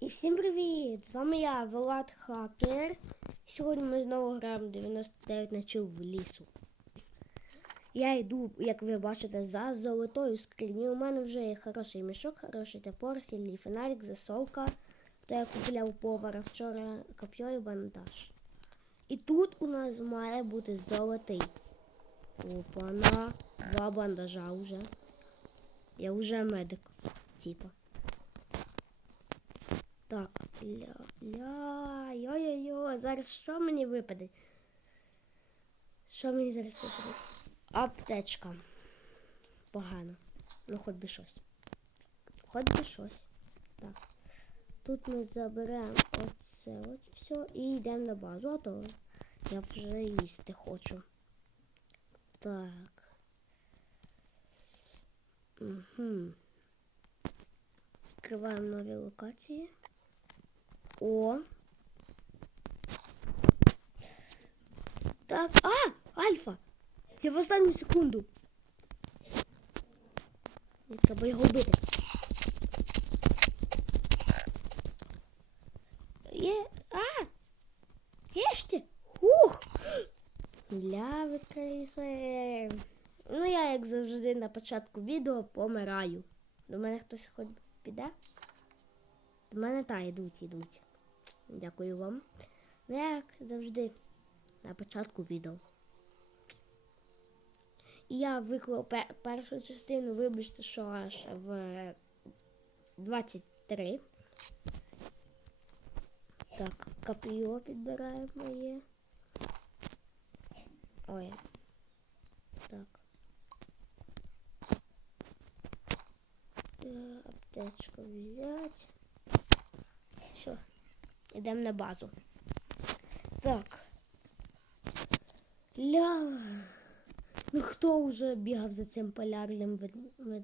І всім привіт! З вами я, Влад Хакер. Сьогодні ми знову граємо 99 ночів в лісу. Я йду, як ви бачите, за золотою скриню. У мене вже є хороший мішок, хороший топор, сильний фонарик, засолка. То я купляв повара вчора коп'ю і бандаж. І тут у нас має бути золотий. Опана, два бандажа вже. Я вже медик, типа. Так, ля, ля, йо-йо-йо, зараз що мені випаде? Що мені зараз випаде? Аптечка. Погано. Ну, хоч би щось. Хоч би щось. Так. Тут ми заберемо оце от все і йдемо на базу, а то я вже їсти хочу. Так. Угу. Відкриваємо нові локації. О. Так. А! Альфа! Я в останню секунду. Мені Треба його вбити. Є. А! Єште! Ух! Для викриси. Ну, я, як завжди, на початку відео помираю. До мене хтось хоч піде? До мене та йдуть, йдуть. Дякую вам. Ну, як завжди, на початку відео. Я виклав пер- першу частину, вибачте, що аж в 23. Так, коп'є підбираємо моє. Ой. Так. Аптечку взять. Все. Йдемо на базу. Так. Ля. Ну хто вже бігав за цим полярним вед... вед...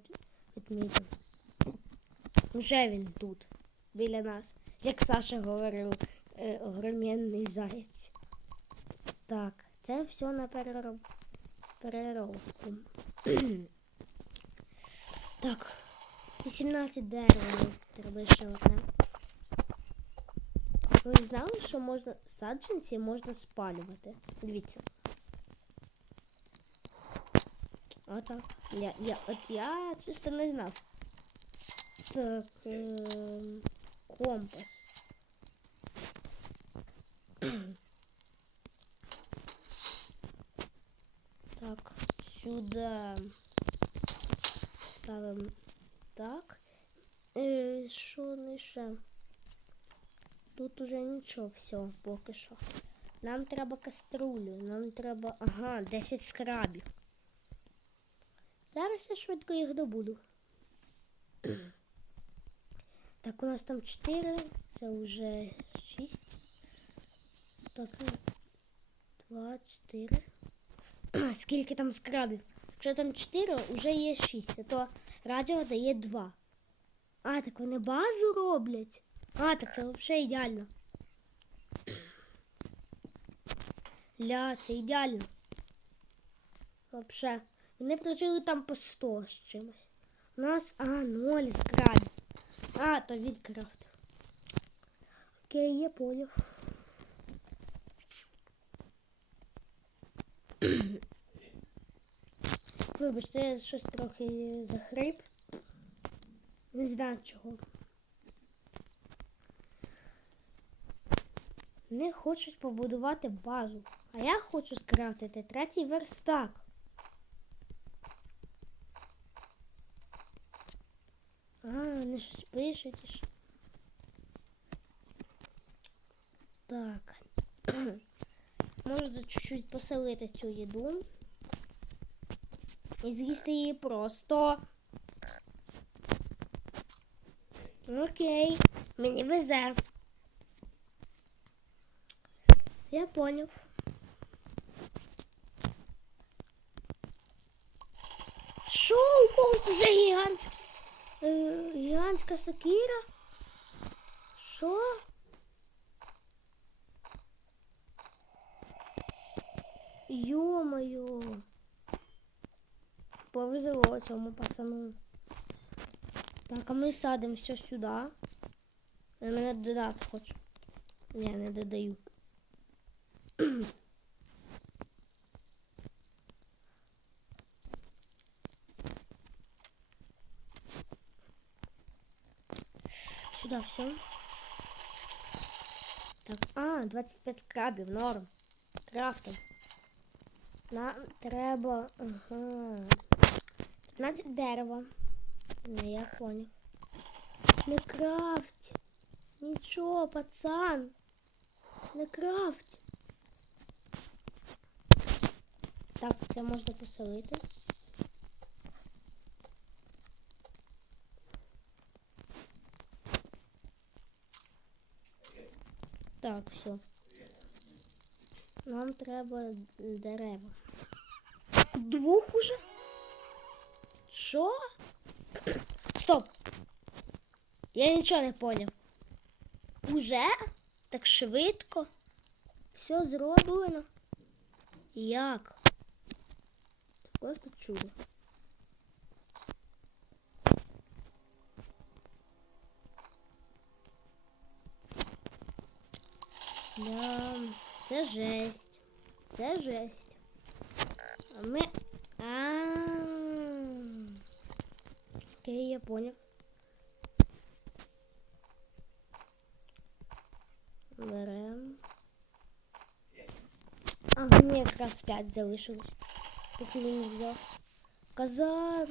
ведмедем? Вже він тут, біля нас. Як Саша говорив, е, огроменний заєць. Так, це все на перероб... переробку. так, 18 дерева треба ще одне. Ви знали, що можна саджанці можна спалювати? Дивіться. Отак. Я, я, от я чисто не знав. Так, ем, компас. так, сюда ставимо так. Е, що не ще? Тут уже нічого, все, поки що. Нам треба каструлю, нам треба. Ага, 10 скрабів. Зараз я швидко їх добуду. Так, у нас там 4, це вже 6. Так, 2, 4. Скільки там скрабів? Якщо там 4, вже є 6, а то радіо дає 2. А, так вони базу роблять. А, так це взагалі ідеально. Ля, це ідеально. Вообще. Вони прожили там по 100 з чимось. У нас, а, 0 скрабів. А, то відкрафт. Окей, я поняв. Вибачте, я щось трохи захрип. Не знаю чого. Вони хочуть побудувати базу, а я хочу скрафтити третій верстак. А, вони щось пишуть. Так. Можна чуть-чуть поселити цю їду. І з'їсти її просто. Окей, мені везе. Я поняв. Що у когось уже гігантський? Е, гігантська сокира? Що? Йо-моє. Повезло цьому пацану. Так, а ми садимо все. Я мене додати хочу. Ні, не додаю. Сюда все. Так, а, 25 крабів, норм. Крафтом. Нам треба. Ага. 15 дерева. Не, я понял. Не крафть. Нічого, пацан. Не крафть. Так, це можна поселити. Так, все. Нам треба дерева. Двох уже? Що? Стоп! Я нічого не поняв. Уже? Так швидко? Все зроблено? Як? Просто чудо. Да, це жесть. Це жесть. А ми. А. Окей, я понял. Берем. А, мені якраз 5 залишилось. Поки він не взяв. Казав.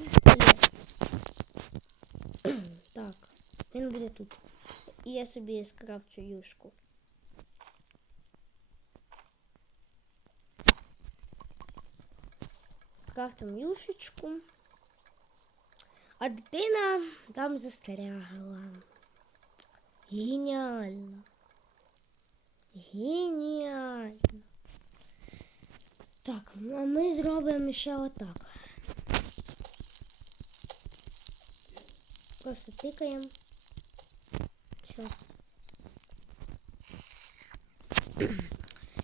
так, він буде тут. І я собі скрафчу юшку. Крафтом юшечку. А дитина там застрягла. Геніально. Геніально. Так, а ми зробимо ще отак. Просто тикаємо. Все.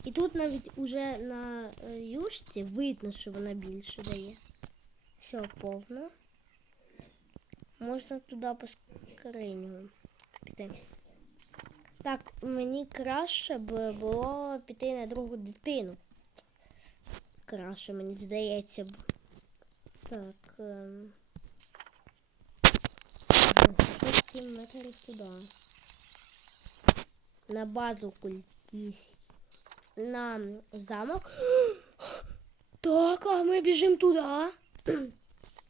І тут навіть уже на е, юшці видно, що вона більше дає. Все повно. Можна туди по скриню піти. Так, мені краще б було піти на другу дитину. Краще, мені здається. Так. Ем... 7 метрів туди. На базу культість. На замок. Так, а ми біжимо туди.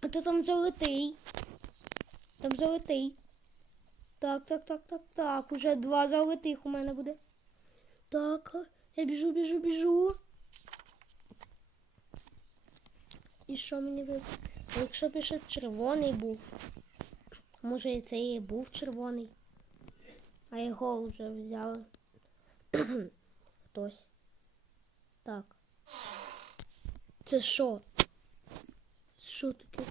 А то там золотий. Там золотий. Так, так, так, так, так. Уже два золотих у мене буде. Так, я біжу, біжу, біжу. І що мені випадає? Якщо пише червоний був. Може це і був червоний. А його вже взяли. Хтось. Так. Це що? Що таке?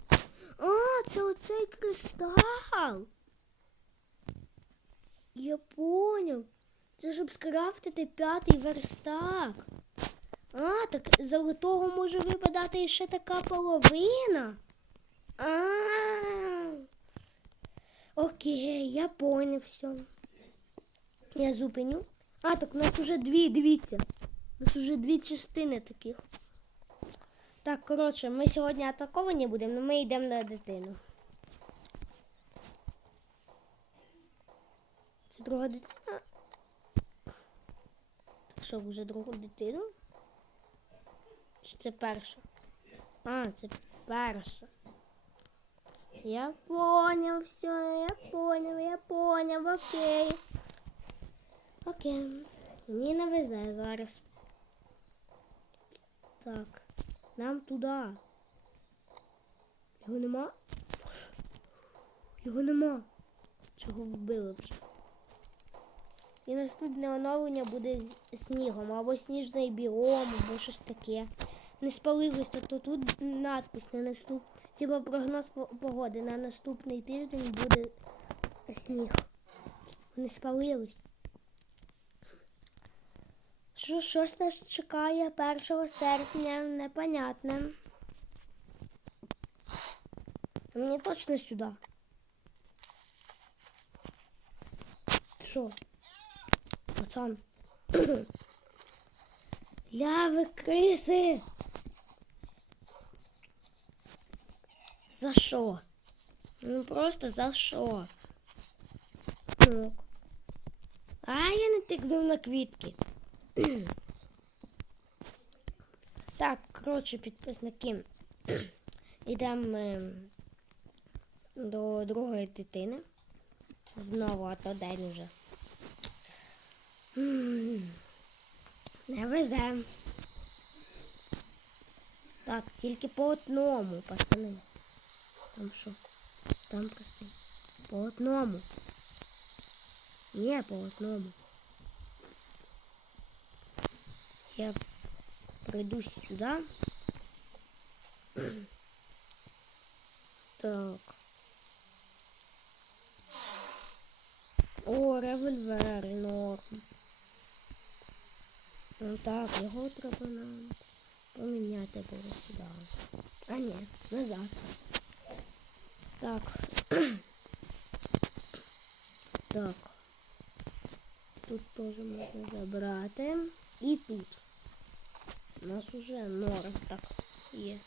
А, це оцей кристал. Я поняв. Це щоб скрафтити п'ятий верстак. А, так золотого може випадати ще така половина. А. Окей, я поняв все. Я зупиню. А, так у нас уже дві, дивіться. У нас уже дві частини таких. Так, коротше, ми сьогодні атаковані будемо, але ми йдемо на дитину. Це друга дитина. Так що, вже другу дитину? Чи це перша? А, це перша. Я понял все, я понял, я понял, окей. Окей. Мені не везе зараз. Так. Нам туди. Його нема? Його нема. Чого вбили вже? І наступне оновлення буде з снігом, або сніжний біом, або щось таке. Не спалилось, тобто тут надпис на наступ. Типа прогноз по- погоди на наступний тиждень буде сніг. Не спалились. Що щось нас чекає 1 серпня, непонятне. Мені точно сюди. Що? Пацан. Ляви криси. За що? Ну просто за що? Ну. А я не тикнув на квітки. так, коротше, підписники. Йдемо е, до другої дитини. Знову, а то день вже. М, Не везе. Так, тільки по одному, пацани. Там що? Там прости. По одному. Ні, по одному. Я прийду сюди. Так. О, револьвер, норм. Ну так, його треба нам поміняти було сюди. А ні, назад. Так. так. Тут теж можна забрати. І тут. У нас уже норм так є.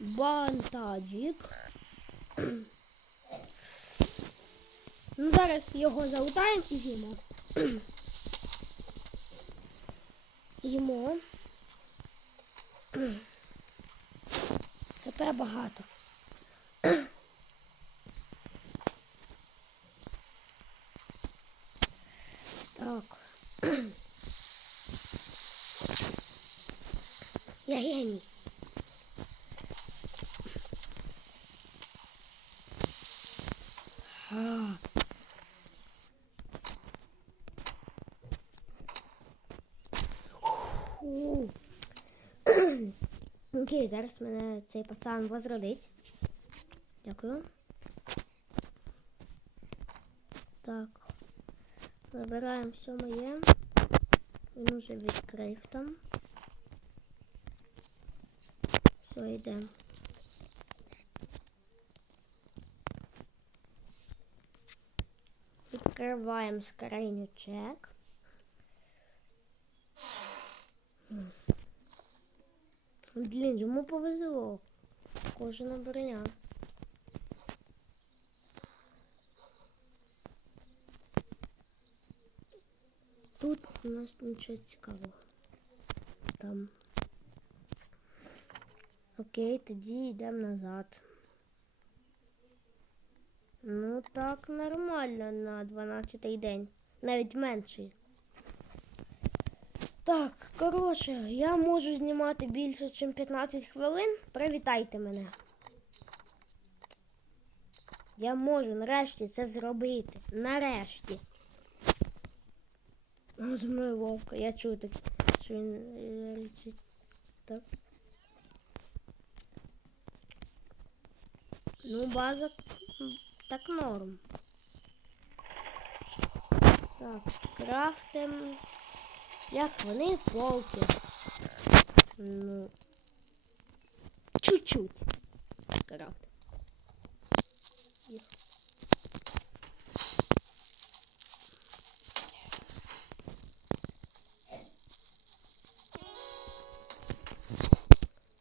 Бантаджик. Ну, зараз його залутаємо і з'їмо. Їмо. Тепер багато. Так. Я геній. А. Фу. Окей, зараз мене цей пацан возродить. Дякую. Так. Забираємо все моє. Він уже відкрив там. Все, йдемо. Відкриваємо скриню чек. Блін, йому повезло. Кожна броня. Тут у нас нічого цікавого. Там. Окей, тоді йдемо назад. Ну так, нормально на 12 день. Навіть менший. Так, коротше, я можу знімати більше, ніж 15 хвилин. Привітайте мене. Я можу нарешті це зробити. Нарешті. О, зі мною вовка, я чую так, що він е. Так. Ну, база так норм. Так, крафтим. Як вони полки. Ну. Чуть-чуть. Крафт.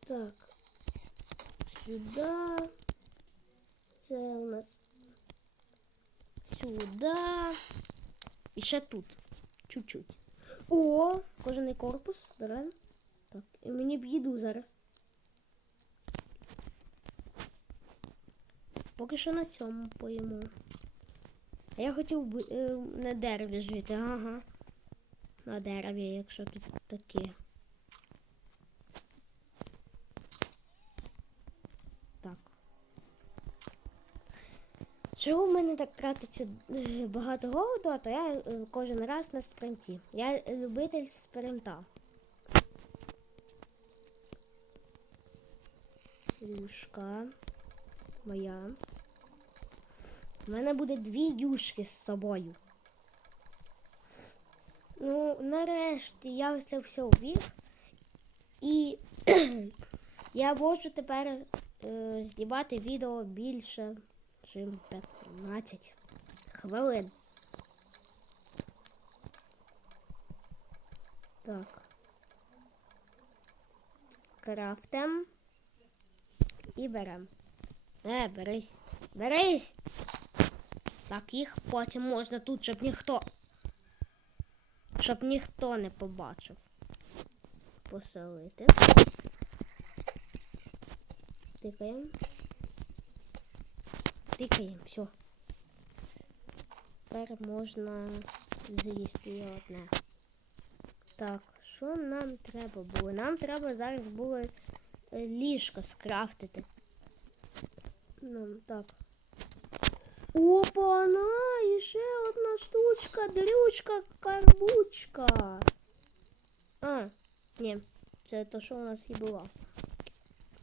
Так. Сюда. Це у нас сюди. І ще тут. Чуть-чуть. О, кожаний корпус. Беремо. Так, і мені б їду зараз. Поки що на цьому поїмо. А я хотів би е, на дереві жити, ага. На дереві, якщо тут таке. Так. Чого в мене так тратиться е, багато голоду, а то я е, кожен раз на спринті. Я любитель спринта. Юшка моя. У мене буде дві юшки з собою. Ну, нарешті я це все ввів. І я можу тепер е, знімати відео більше, чим 15 хвилин. Так. Крафтем і берем. Е, берись. Берись! Так, їх потім можна тут, щоб ніхто. Щоб ніхто не побачив. Поселити. Тикаємо. Тикаємо, все. Тепер можна з'їсти його одне. Так, що нам треба було? Нам треба зараз було е, ліжко скрафтити. Ну, так. Опа, на, і ще одна штучка, дрючка, карбучка. А, ні, це то, що у нас і було.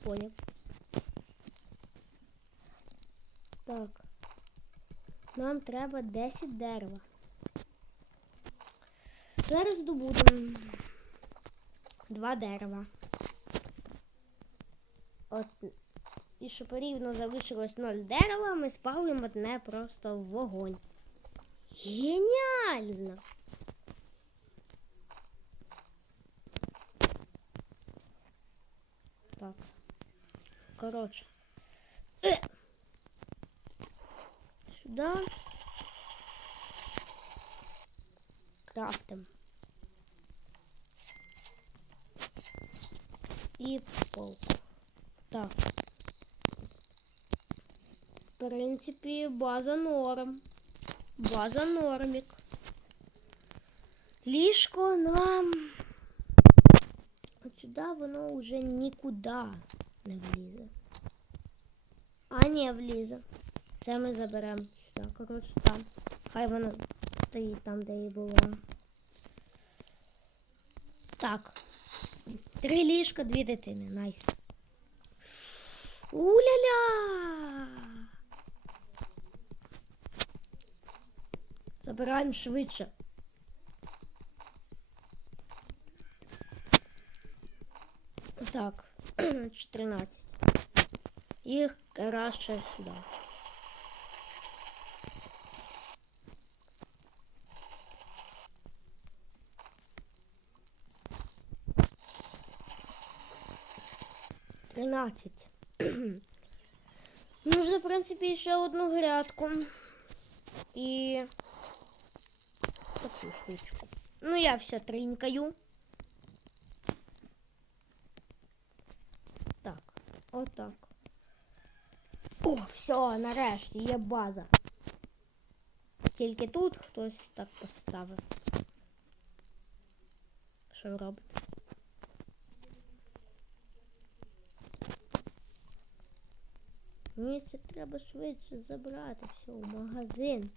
Поняв. Так. Нам треба 10 дерева. Зараз добудемо два дерева. От. І щоб рівно залишилось 0 дерева, ми спалимо одне просто в вогонь. Геніально! Так. Коротше. Сюди. Крафтим. І полку. Так. В принципі, база норм. База нормік. Ліжко нам. От сюди воно вже нікуди не влізе. А не влізе. Це ми заберемо сюди. Коротше, там. Хай воно стоїть там, де і було. Так. Три ліжка, дві дитини. Найс. У-ля-ля! Забираємо швидше. Так, 14. Їх краще сюди. Тринадцять. Нужно, в принципі, ще одну грядку. І таку штучку. Ну, я все тринкаю. Так, отак. О, все, нарешті є база. Тільки тут хтось так поставив. Що ви Мені це треба швидше забрати все в магазин.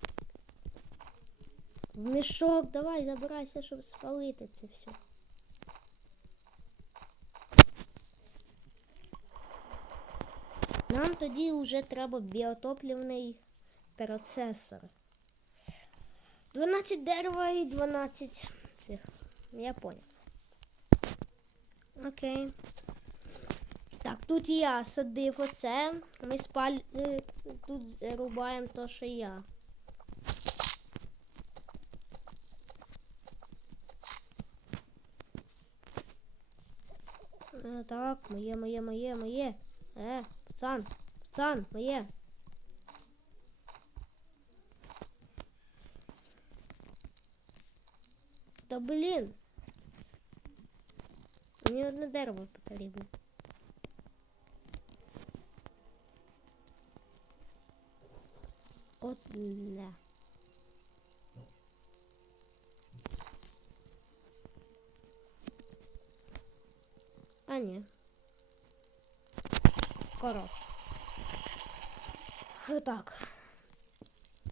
В мішок давай забирайся, щоб спалити це все. Нам тоді вже треба біотоплівний процесор. 12 дерева і 12 цих. Я понял. Окей. Так, тут я садив оце. Ми спаль... е, тут рубаємо то, що я. Е, так, моє, моє, моє, моє. Е, пацан, пацан, моє. Та блін. Мені одне дерево потрібно. Одне. А ні. Коротше. Так.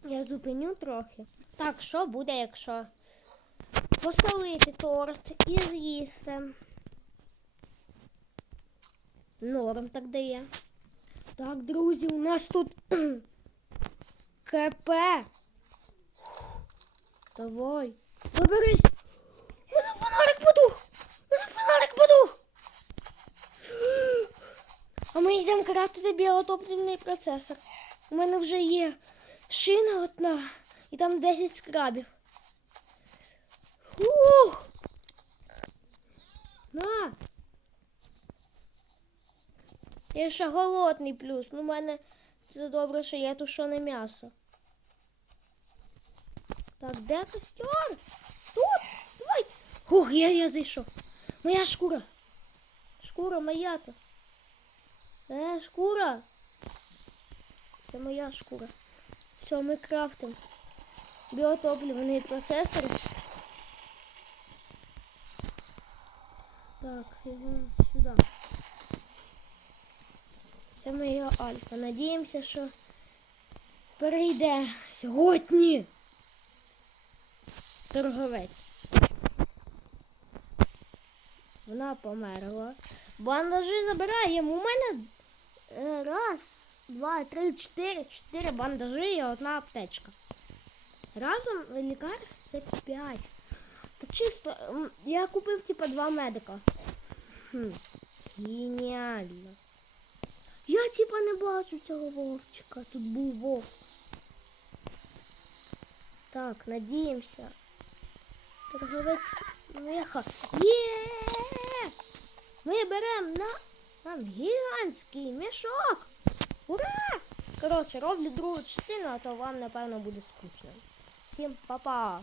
Я зупиню трохи. Так, що буде, якщо посолити торт і з'їсти? Норм так дає. Так, друзі, у нас тут КП. Давай. У мене фонарик потух. У мене фонарик потух. А ми йдемо крафтити біотопливний процесор. У мене вже є шина одна і там 10 скрабів. Ух! На! Я ще голодний плюс. Ну, в мене це добре, що є тушене м'ясо. Так, де костер? Тут! Давай! Ух, я, я зайшов. Моя шкура. Шкура моя то. Е, шкура. Це моя шкура. Все, ми крафтимо. Біотопливний процесор. Так, його сюди. Це моя альфа. Надіємося, що перейде сьогодні. Торговець. Вона померла. Бандажі забираємо. У мене е, раз, два, три, чотири, чотири бандажі і одна аптечка. Разом лікарств це п'ять. Та чисто, я купив типа два медика. Хм, геніально. Я типа не бачу цього вовчика. Тут був вовк. Так, надіємося. Торговець меха. Є! Ми беремо на нам гігантський мішок. Ура! Коротше, роблю другу частину, а то вам, напевно, буде скучно. Всім па-па!